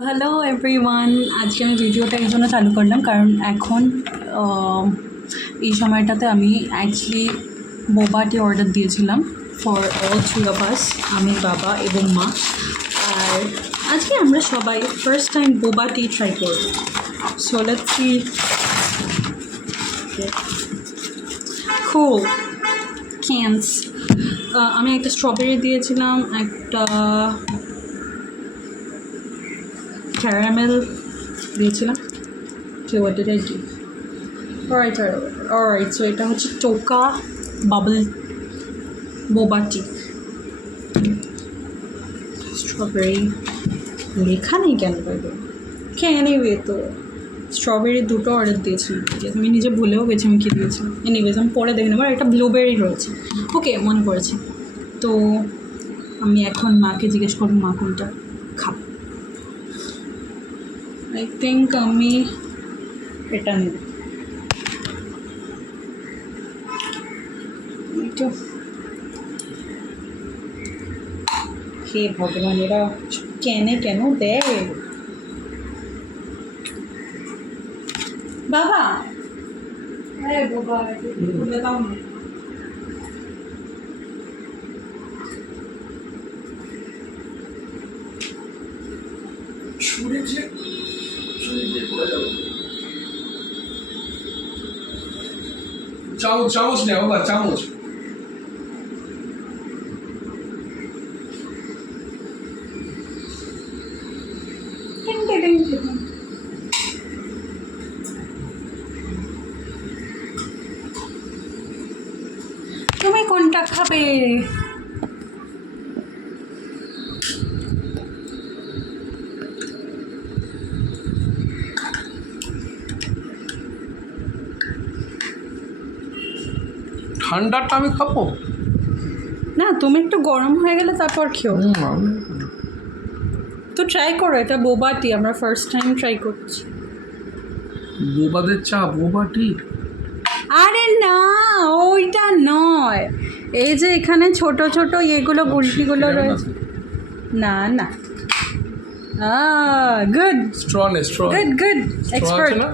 Hello everyone, আজকে আমি ভিডিওটা এই জন্য চালু করলাম কারণ এখন এই সময়টাতে আমি অ্যাকচুয়ালি বোবা টি অর্ডার দিয়েছিলাম for all three of us, আমি, বাবা এবং মা। আর আজকে আমরা সবাই ফার্স্ট টাইম বোবা টি ট্রাই করব। So let's see. Cool cans. আমি একটা স্ট্রবেরি দিয়েছিলাম, একটা ক্যারামেল দিয়েছিলাম। what did I do? Alright, so এটা হচ্ছে টোকা বাবল বোবা টি। স্ট্রবেরি লেখা নেই কেন বাইরে? এনিওয়ে, তো স্ট্রবেরি দুটো অর্ডার দিয়েছিলাম, আমি নিজে ভুলেও গেছি আমি কী দিয়েছিলাম। এনিওয়েজ আমি পরে দেখে নেবো। আর একটা ব্লুবেরি রয়েছে, ওকে মনে পড়েছে। তো আমি এখন মাকে জিজ্ঞেস করবো মা কোনটা খাবো। আই থিঙ্ক আমি এটা নেব। হে ভগবান, এরা কেন দেয়? বাবা বলে দাও না। চামচ নেই বাবা, চামচ। তুমি কোনটা খাবে? ঠান্ডাটা আমি খাবো না, তুমি একটু গরম হয়ে গেলে তারপর খেও। তো ট্রাই করো, এটা বোবা টি, আমরা ফার্স্ট টাইম ট্রাই করছি। বোবাদের চা, বোবা টি। আরে না, ওইটা নয়। এই যে এখানে ছোট ছোট ইয়েগুলো গুলটিগুলো রয়েছে। না না, গুড স্ট্র নে, স্ট্র। Good straw expert. আছে না?